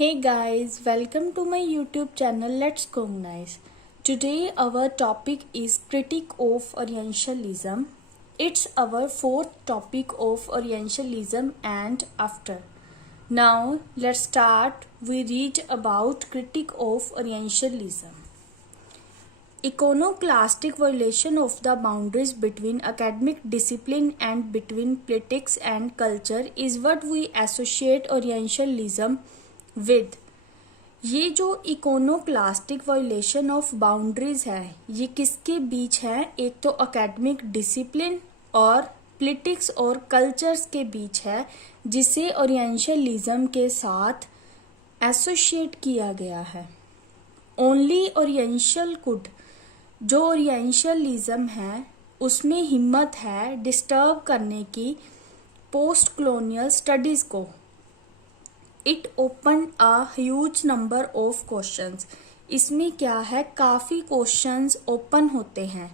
Hey guys, welcome to my YouTube channel Let's Cognize. Today our topic is Critique of Orientalism. It's our fourth topic of Orientalism and after. Now let's start. We read about Critique of Orientalism. Iconoclastic violation of the boundaries between academic discipline and between politics and culture is what we associate Orientalism with. ये जो इकोनोक्लास्टिक violation of boundaries है ये किसके बीच है? एक तो academic discipline और politics और कल्चर्स के बीच है, जिसे ओरिएंटलिज्म के साथ एसोसिएट किया गया है. ओनली ओरिएंटल कुड, जो ओरिएंटलिज्म है उसमें हिम्मत है डिस्टर्ब करने की पोस्ट कॉलोनियल स्टडीज को. It open a huge number of questions. इसमें क्या है, काफ़ी क्वेश्चंस ओपन होते हैं.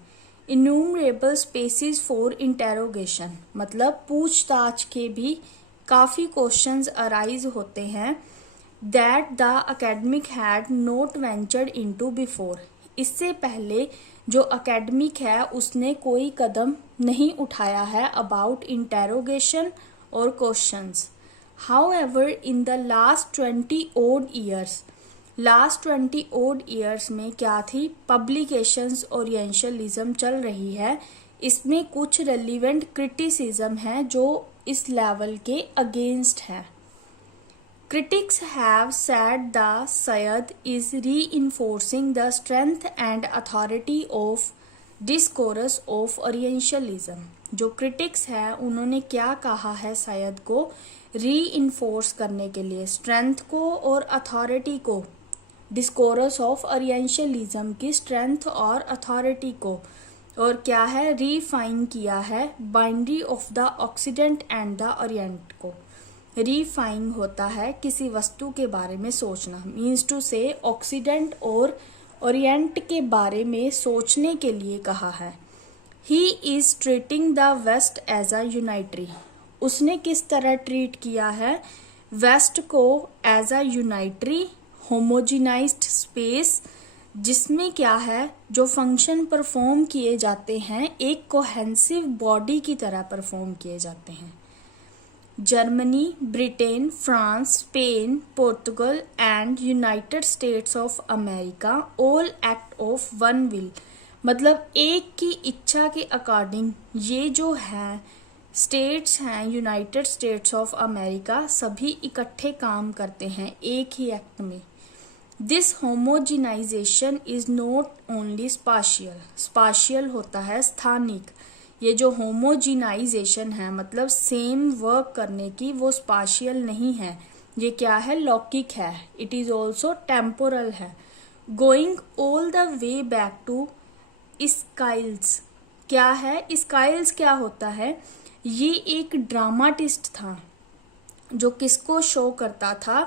इन्यूमरेबल स्पेसिस फॉर इंटेरोगेशन, मतलब पूछताछ के भी काफ़ी क्वेश्चंस अराइज होते हैं. That the academic had not ventured into before, इससे पहले जो अकेडमिक है उसने कोई कदम नहीं उठाया है अबाउट इंटेरोगेशन और questions. However, in the last 20 odd years में क्या थी, पब्लिकेशंस ओरिएंटलिज्म चल रही है. इसमें कुछ रेलिवेंट क्रिटिसिज्म है जो इस लेवल के अगेंस्ट है. Critics have said the Syed is reinforcing the strength and authority of discourse of Orientalism. जो क्रिटिक्स है उन्होंने क्या कहा है सैयद को री इन्फोर्स करने के लिए, स्ट्रेंथ को और अथॉरिटी को, डिस्कोरस ऑफ ओरिएंटलिज्म की स्ट्रेंथ और अथॉरिटी को. और क्या है, रीफाइन किया है boundary of the occident and the orient को. रीफाइन होता है किसी वस्तु के बारे में सोचना, मीन्स टू से ऑक्सीडेंट और ओरिएंट के बारे में सोचने के लिए कहा है. He is treating the west as a unitary. उसने किस तरह ट्रीट किया है वेस्ट को? एज अ यूनाइटरी होमोजिनाइज्ड स्पेस, जिसमें क्या है, जो फंक्शन परफॉर्म किए जाते हैं एक कोहेंसिव बॉडी की तरह परफॉर्म किए जाते हैं. Germany, Britain, France, Spain, Portugal and United states of America all act of one will, मतलब एक की इच्छा के अकॉर्डिंग ये जो है स्टेट्स हैं, यूनाइटेड स्टेट्स ऑफ अमेरिका, सभी इकट्ठे काम करते हैं एक ही एक्ट में. This homogenization is not only spatial. Spatial होता है स्थानिक. ये जो होमोजिनाइजेशन है मतलब सेम वर्क करने की, वो स्पाशियल नहीं है. ये क्या है, लौकिक है. इट इज ऑल्सो टेम्पोरल है. Going all the way back to Aeschylus. क्या है स्काइल्स? क्या होता है, ये एक ड्रामाटिस्ट था जो किसको शो करता था,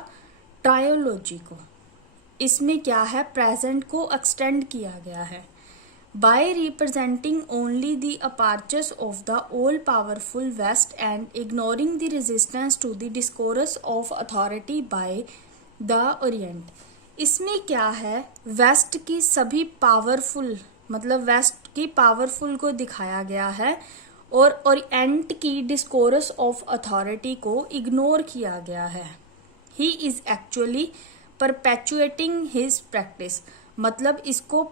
ट्रायोलॉजी को. इसमें क्या है, प्रेजेंट को एक्सटेंड किया गया है. By representing only the apertures of the all powerful west and ignoring the resistance to the discourse of authority by the orient. इसमें क्या है, वेस्ट की सभी पावरफुल, मतलब वेस्ट की पावरफुल को दिखाया गया है और ओरिएंट की डिस्कोरस ऑफ अथॉरिटी को इग्नोर किया गया है. He is actually perpetuating his practice, मतलब इसको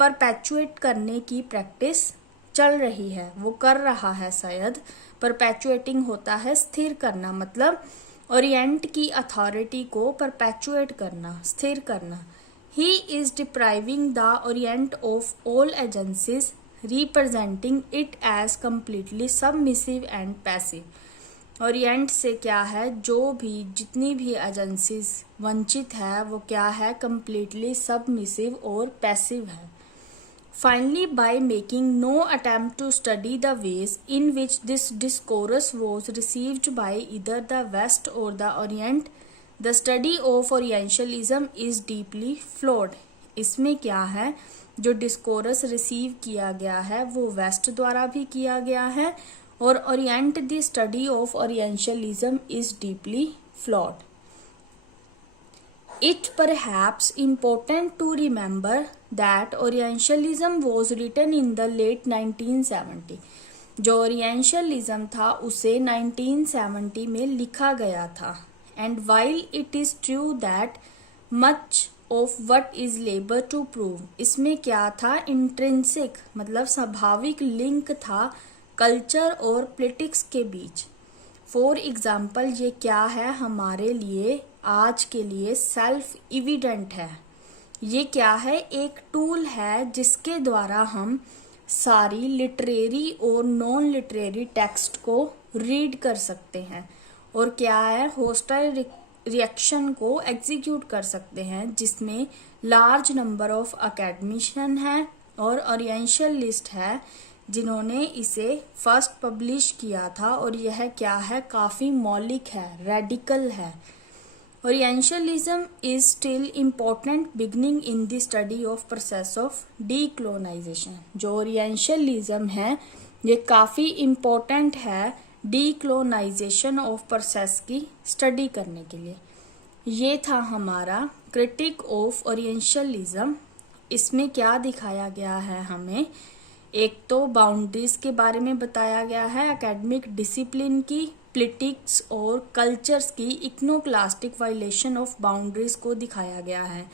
परपेचुएट करने की प्रैक्टिस चल रही है, वो कर रहा है शायद. परपेचुएटिंग होता है स्थिर करना, मतलब ओरिएंट की अथॉरिटी को परपेचुएट करना, स्थिर करना. He is depriving the Orient of all agencies representing it as completely submissive and passive. Orient से क्या है, जो भी जितनी भी एजेंसीज वंचित है वो क्या है, कम्प्लीटली सबमिसिव और पैसिव है. Finally by making no attempt to study the ways in which this discourse was received by either the west or the orient, the study of orientalism is deeply flawed. इसमें क्या है, जो डिस्कोरस receive किया गया है वो waste द्वारा भी किया गया है और Orient the study of orientalism is deeply flawed. It perhaps important to remember that Orientalism was written in the late 1970. जो Orientalism था उसे 1970 में लिखा गया था. And while it is true that much of what is labor to prove, इसमें क्या था, इंट्रिंसिक मतलब स्वाभाविक लिंक था कल्चर और पॉलिटिक्स के बीच. फॉर एग्जाम्पल ये क्या है हमारे लिए आज के लिए सेल्फ इविडेंट है. ये क्या है, एक टूल है जिसके द्वारा हम सारी लिटरेरी और नॉन लिटरेरी टेक्स्ट को रीड कर सकते हैं. और क्या है, होस्टाइल रिएक्शन को एग्जीक्यूट कर सकते हैं जिसमें लार्ज नंबर ऑफ अकेडमिशियन है और ओरिएंटलिस्ट है जिन्होंने इसे फर्स्ट पब्लिश किया था. और यह क्या है, काफ़ी मौलिक है, रेडिकल है. Orientalism is still important beginning in the study of process of decolonization. जो Orientalism है ये काफ़ी important है decolonization of process की study करने के लिए. ये था हमारा critic of Orientalism. इसमें क्या दिखाया गया है हमें, एक तो बाउंड्रीज के बारे में बताया गया है, एकेडमिक डिसिप्लिन की, पॉलिटिक्स और कल्चर्स की इकोनोक्लास्टिक वायलेशन ऑफ बाउंड्रीज को दिखाया गया है.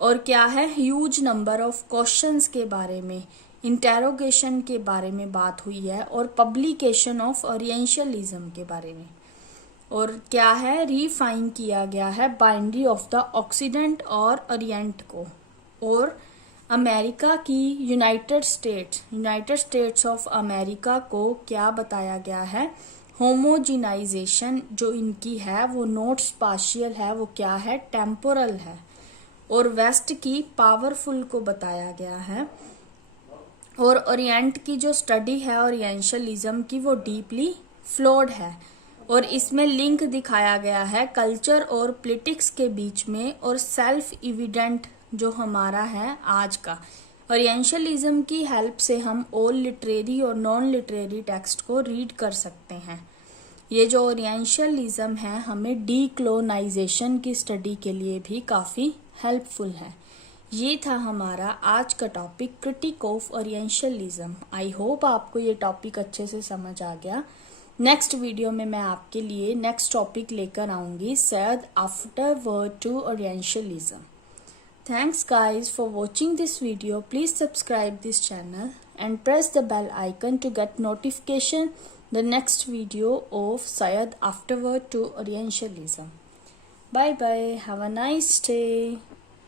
और क्या है, ह्यूज नंबर ऑफ क्वेश्चंस के बारे में, इंटेरोगेशन के बारे में बात हुई है और पब्लिकेशन ऑफ ओरिएंटलिज्म के बारे में. और क्या है, रिफाइन किया गया है बाउंड्री ऑफ द ऑक्सीडेंट और ओरिएंट को. और अमेरिका की यूनाइटेड स्टेट्स ऑफ अमेरिका को क्या बताया गया है, होमोजिनाइजेशन जो इनकी है वो नॉट स्पाशियल है, वो क्या है, टेम्पोरल है. और वेस्ट की पावरफुल को बताया गया है. और ओरिएंट की जो स्टडी है ओरिएंटलिज्म की वो डीपली फ्लॉड है. और इसमें लिंक दिखाया गया है कल्चर और पॉलिटिक्स के बीच में और सेल्फ इविडेंट जो हमारा है आज का. ओरिएंटलिज्म की हेल्प से हम ऑल लिटरेरी और नॉन लिटरेरी टेक्स्ट को रीड कर सकते हैं. ये जो ओरिएंटलिज्म है हमें डीकोलोनाइजेशन की स्टडी के लिए भी काफ़ी हेल्पफुल है. ये था हमारा आज का topic critic of orientalism. I hope आपको ये टॉपिक अच्छे से समझ आ गया. नेक्स्ट वीडियो में मैं आपके लिए नेक्स्ट टॉपिक लेकर आऊँगी, Said afterword to Orientalism. Thanks guys for watching this video. Please subscribe this channel and press the bell icon to get notification the next video of Syed Afterward to Orientalism. Bye bye. Have a nice day.